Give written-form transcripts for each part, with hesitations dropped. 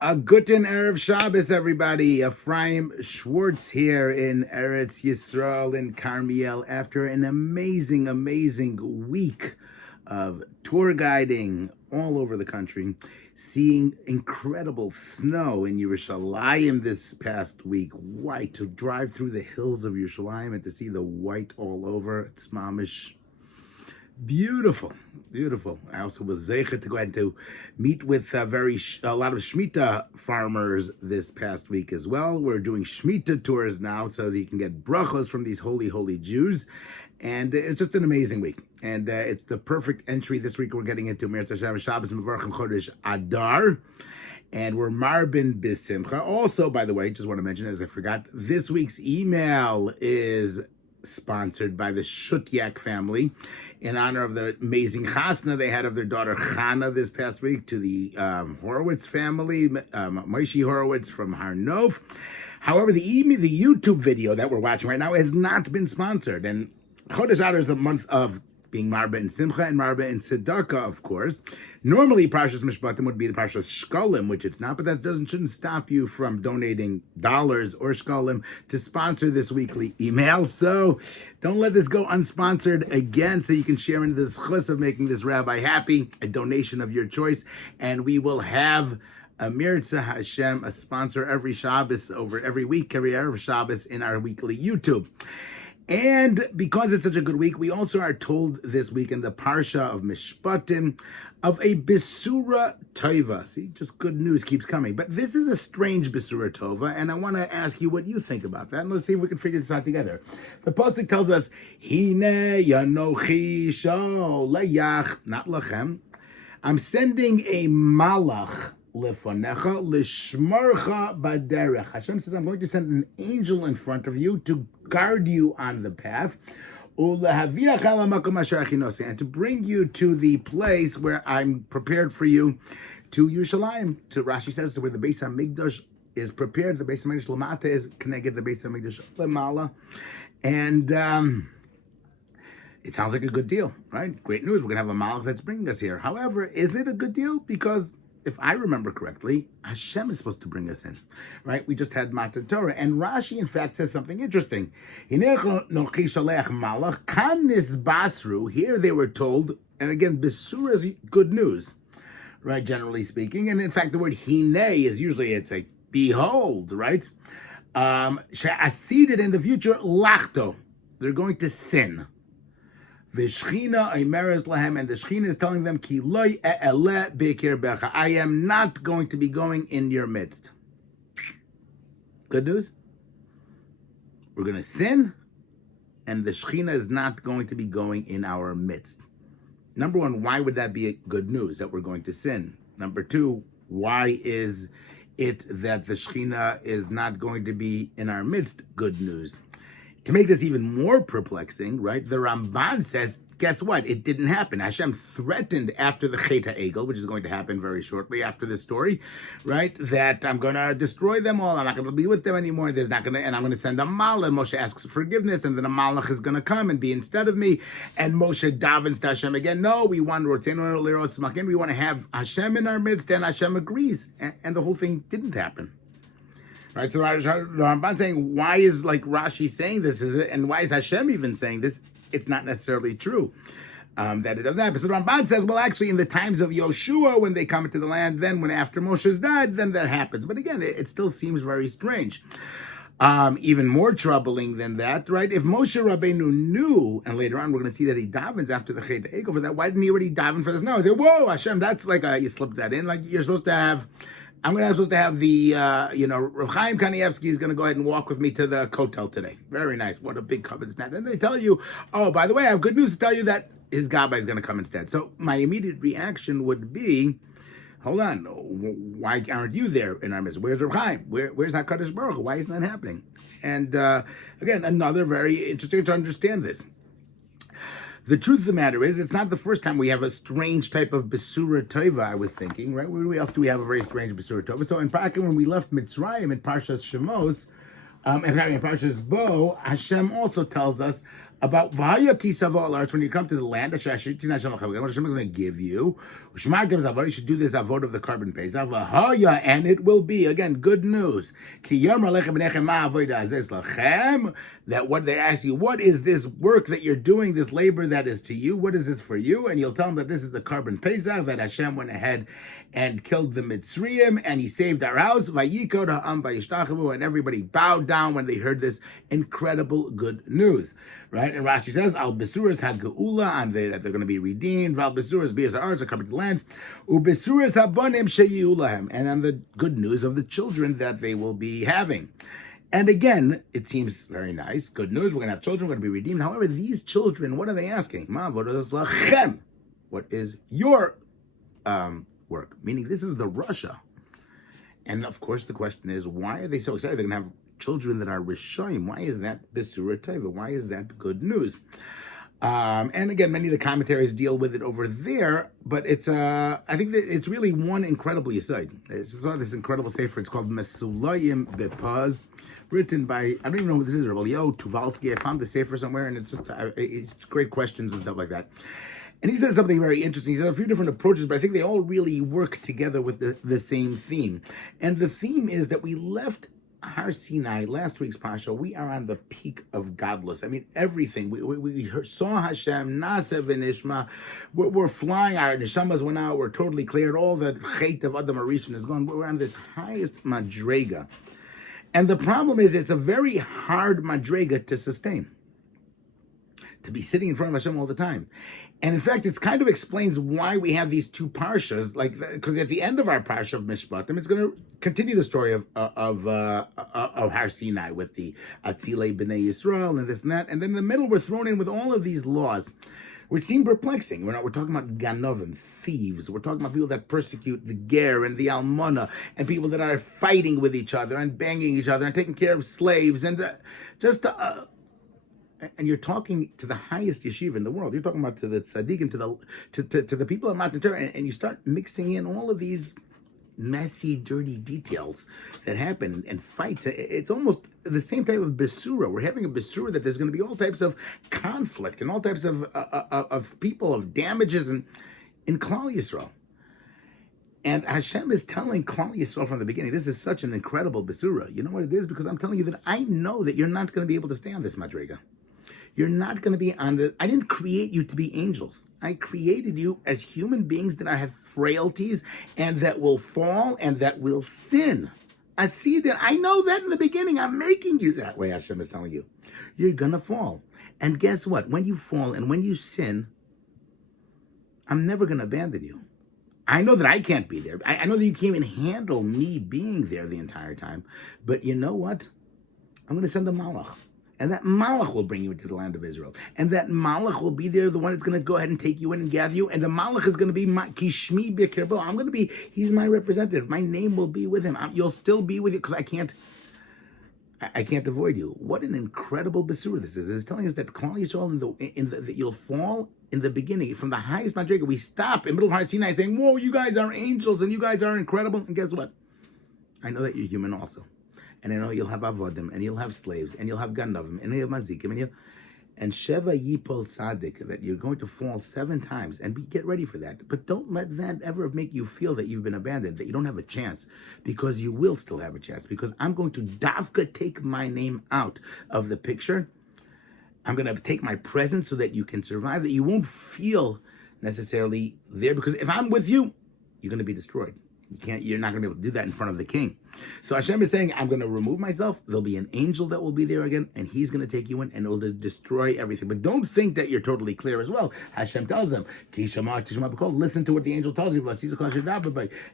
A guten Erev Shabbos, everybody. Ephraim Schwartz here in Eretz Yisrael in Carmiel after an amazing week of tour guiding all over the country, seeing incredible snow in Yerushalayim this past week. White, to drive through the hills of Yerushalayim and to see the white all over. It's mamish. Beautiful. I also was zeicher to go ahead to meet with a lot of Shemitah farmers this past week as well. We're doing Shemitah tours now so that you can get brachos from these holy Jews. And it's just an amazing week. And it's the perfect entry this week. We're getting into Meretz Hashem Shabbos Mevarchim Chodesh Adar. And we're Marbin Bisimcha. Also, by the way, just want to mention, as I forgot, this week's email is sponsored by the Shutyak family in honor of the amazing chasna they had of their daughter Chana this past week, to the Horowitz family, Moshe Horowitz from Har Nof. However, the YouTube video that we're watching right now has not been sponsored. And Chodesh Adar is the month of being Marba and Simcha and Marba and Tzedakah, of course. Normally, Parsha's Mishpatim would be the Parsha's Shkolim, which it's not, but that shouldn't stop you from donating dollars or Shkolim to sponsor this weekly email. So don't let this go unsponsored again, so you can share in the chus of making this rabbi happy, a donation of your choice, and we will have a Mirza Hashem, a sponsor every Shabbos, over every week, every Erev Shabbos in our weekly YouTube. And because it's such a good week, we also are told this week in the Parsha of Mishpatim of a besurah tova. See, just good news keeps coming. But this is a strange besurah tova, and I want to ask you what you think about that. And let's see if we can figure this out together. The pasuk tells us, Hine yanochi sholayach, not lachem. I'm sending a malach lefonecha lishmarcha baderech. Hashem says, I'm going to send an angel in front of you to guard you on the path, and to bring you to the place where I'm prepared for you, to Yerushalayim. To Rashi says, to where the Beis HaMikdash is prepared. The Beis HaMikdash Lamata is connected to the Beis HaMikdash Lamala. And it sounds like a good deal, right? Great news. We're going to have a malach that's bringing us here. However, is it a good deal? Because if I remember correctly, Hashem is supposed to bring us in, right? We just had Matan Torah, and Rashi, in fact, says something interesting. Here they were told, and again, besurah is good news, right? Generally speaking, and in fact, the word hine is usually, it's like behold, right? She'asided in the future lachto, they're going to sin. V'shchina omeres lahem, and the Shechina is telling them, Ki lo e'eleh b'kirbecha, I am not going to be going in your midst. Good news? We're going to sin, and the Shechina is not going to be going in our midst. Number one, why would that be good news, that we're going to sin? Number two, why is it that the Shechina is not going to be in our midst good news? To make this even more perplexing, right, the Ramban says, guess what? It didn't happen. Hashem threatened after the Chet HaEgel, which is going to happen very shortly after this story, right, that I'm going to destroy them all. I'm not going to be with them anymore. And I'm going to send a malach. Moshe asks forgiveness, and then a malach is going to come and be instead of me. And Moshe davens to Hashem again. No, we want to have Hashem in our midst, and Hashem agrees. And the whole thing didn't happen. Right, so the Ramban saying, why is like Rashi saying this? And why is Hashem even saying this? It's not necessarily true that it doesn't happen. So the Ramban says, well, actually, in the times of Yoshua, when they come into the land, then when after Moshe's died, then that happens. But again, it still seems very strange. Even more troubling than that, right? If Moshe Rabbeinu knew, and later on we're going to see that he davens after the Chet HaEgel for that, why didn't he already daven for this now? He said, whoa, Hashem, that's like you slipped that in. Like you're supposed to have. I'm supposed to have the, Rav Chaim Kanievsky is going to go ahead and walk with me to the Kotel today. Very nice. What a big covenant snap. And they tell you, oh, by the way, I have good news to tell you that his Gabbai is going to come instead. So my immediate reaction would be, hold on, why aren't you there in our midst? Where's Rav Chaim? Where's HaKadosh Baruch Hu? Why isn't that happening? And again, another very interesting to understand this. The truth of the matter is, it's not the first time we have a strange type of besurah tova, I was thinking, right? Where else do we have a very strange besurah tova? So in Parsha, when we left Mitzrayim in Parshas Shemos, in Parshas Bo, Hashem also tells us about when you come to the land, what Hashem is going to give you, You should do this avodah of the carbon pesach, and it will be, again, good news. That what they ask you, what is this work that you're doing, this labor that is to you? What is this for you? And you'll tell them that this is the carbon pesach, that Hashem went ahead and killed the Mitzrayim, and he saved our house. And everybody bowed down when they heard this incredible good news. Right? And Rashi says, Al besurahs ha-geula, and that they're going to be redeemed. Val besurahs besurahs are coming to the land. Ubesurahs habonim sheyiu lahem, and on the good news of the children that they will be having. And again, it seems very nice. Good news, we're going to have children, we're going to be redeemed. However, these children, what are they asking? What is your work? Meaning, this is the Russia. And of course, the question is, why are they so excited? They're going to have children that are Rishayim. Why is that besurah teva? Why is that good news? And again, many of the commentaries deal with it over there, but it's I think that it's really one incredible yesod. It's this incredible sefer. It's called Mesulayim Bepaz, written by, I don't even know who this is, Rabbi Tuvalsky. I found the sefer somewhere, and it's just it's great questions and stuff like that. And he says something very interesting. He says a few different approaches, but I think they all really work together with the same theme. And the theme is that we left Har Sinai, last week's Parsha, we are on the peak of godless. I mean, everything. We saw Hashem, Nasa v'nishma. We're flying. Our neshamas went out. We're totally cleared. All the chait of Adam Arishan is gone. We're on this highest madrega. And the problem is, it's a very hard madrega to sustain. To be sitting in front of Hashem all the time. And in fact, it kind of explains why we have these two parshas, because at the end of our parsha of Mishpatim, it's going to continue the story of Har Sinai with the Atzilei B'nai Yisrael and this and that. And then in the middle, we're thrown in with all of these laws, which seem perplexing. We're talking about ganovim, thieves. We're talking about people that persecute the ger and the almana, and people that are fighting with each other and banging each other and taking care of slaves and and you're talking to the highest yeshiva in the world. You're talking about to the tzaddikim, to the people of Matan Torah, and you start mixing in all of these messy, dirty details that happen and fights. It's almost the same type of besurah. We're having a besurah that there's going to be all types of conflict and all types of people, of damages in Klal Yisrael. And Hashem is telling Klal Yisrael from the beginning, this is such an incredible besurah. You know what it is? Because I'm telling you that I know that you're not going to be able to stay on this madrega. You're not going to be on the... I didn't create you to be angels. I created you as human beings that have frailties and that will fall and that will sin. I see that. I know that in the beginning. I'm making you that way, Hashem is telling you. You're going to fall. And guess what? When you fall and when you sin, I'm never going to abandon you. I know that I can't be there. I know that you can't even handle me being there the entire time. But you know what? I'm going to send a malach. And that malach will bring you into the land of Israel. And that malach will be there, the one that's going to go ahead and take you in and gather you. And the malach is going to be my kishmi b'kirbo. I'm going to be, he's my representative. My name will be with him. You'll still be with you because I can't avoid you. What an incredible besurah this is. It's telling us that Klal Yisrael that you'll fall in the beginning, from the highest madrega. We stop in middle of Har Sinai saying, whoa, you guys are angels and you guys are incredible. And guess what? I know that you're human also. And I know you'll have avodim, and you'll have slaves, and you'll have ganavim, and you'll have mazikim, and sheva yipol tzaddik, that you're going to fall 7 times, and get ready for that. But don't let that ever make you feel that you've been abandoned, that you don't have a chance, because you will still have a chance, because I'm going to davka take my name out of the picture. I'm going to take my presence so that you can survive, that you won't feel necessarily there, because if I'm with you, you're going to be destroyed. You're not going to be able to do that in front of the king. So Hashem is saying, I'm going to remove myself. There'll be an angel that will be there again, and he's going to take you in, and it will destroy everything. But don't think that you're totally clear as well. Hashem tells them, listen to what the angel tells you,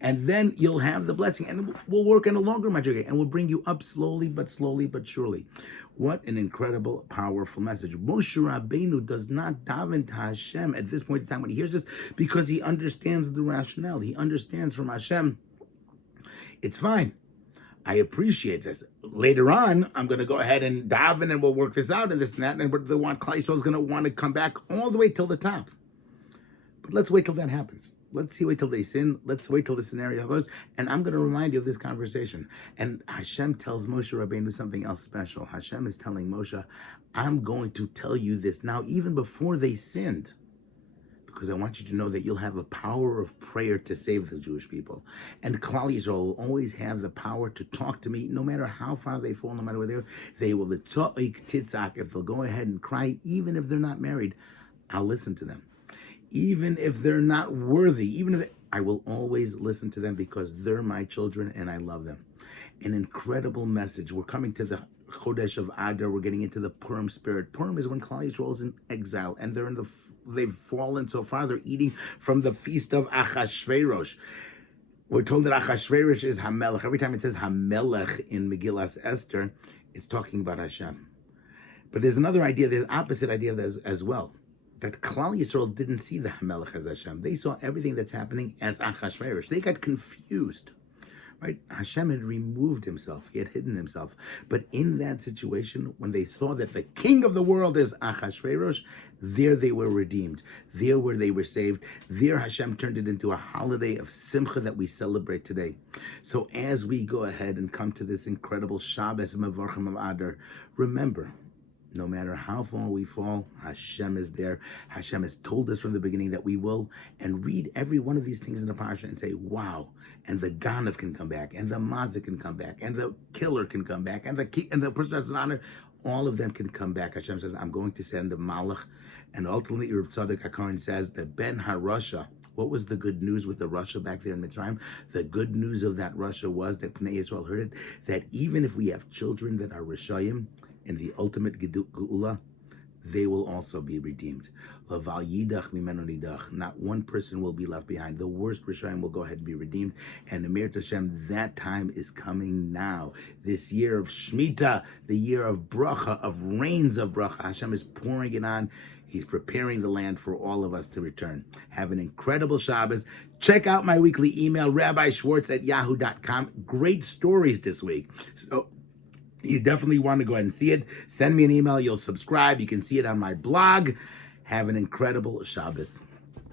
and then you'll have the blessing, and it will work in a longer madrega, and will bring you up slowly but surely. What an incredible, powerful message. Moshe Rabbeinu does not daven to Hashem at this point in time when he hears this, because he understands the rationale. He understands from Hashem, it's fine. I appreciate this. Later on, I'm going to go ahead and daven and we'll work this out and this and that. And the one Klal Yisrael is going to want to come back all the way till the top. But let's wait till that happens. Wait till they sin. Let's wait till the scenario goes. And I'm going to remind you of this conversation. And Hashem tells Moshe Rabbeinu something else special. Hashem is telling Moshe, I'm going to tell you this now, even before they sinned. because I want you to know that you'll have a power of prayer to save the Jewish people. And Klal Yisrael will always have the power to talk to me, no matter how far they fall, no matter where they will titzak. If they'll go ahead and cry, even if they're not married, I'll listen to them. Even if they're not worthy, I will always listen to them because they're my children and I love them. An incredible message. We're coming to the Chodesh of Adar. We're getting into the Purim spirit. Purim is when Klal Yisrael is in exile and they've fallen so far. They're eating from the feast of Achashverosh. We're told that Achashverosh is Hamelech. Every time it says Hamelech in Megillas Esther, it's talking about Hashem. But there's another idea, there's an opposite idea as well. That Klal Yisrael didn't see the Hamelech as Hashem. They saw everything that's happening as Achashverosh. They got confused. Right? Hashem had removed himself. He had hidden himself. But in that situation, when they saw that the king of the world is Achashverosh, there they were redeemed. There where they were saved. There Hashem turned it into a holiday of simcha that we celebrate today. So as we go ahead and come to this incredible Shabbos Mevorchim of Adar, remember, no matter how far we fall, Hashem is there. Hashem has told us from the beginning that we will. And read every one of these things in the Parsha and say, wow. And the Ganav can come back. And the Mazik can come back. And the killer can come back. And the person that's an honor, all of them can come back. Hashem says, I'm going to send a Malach. And ultimately, Rav Tzadok HaKohen says that Ben HaRasha, what was the good news with the Rasha back there in Mitzrayim? The good news of that Rasha was that Pnei Yisrael heard it, that even if we have children that are Rishayim, in the ultimate Geula, they will also be redeemed. Laval yidach mimenu nidach. Not one person will be left behind. The worst Rishayim will go ahead and be redeemed. And Emir Hashem, that time is coming now. This year of Shemitah, the year of bracha, of rains of bracha. Hashem is pouring it on. He's preparing the land for all of us to return. Have an incredible Shabbos. Check out my weekly email, rabbischwartz@yahoo.com. Great stories this week. So you definitely want to go ahead and see it. Send me an email. You'll subscribe. You can see it on my blog. Have an incredible Shabbos.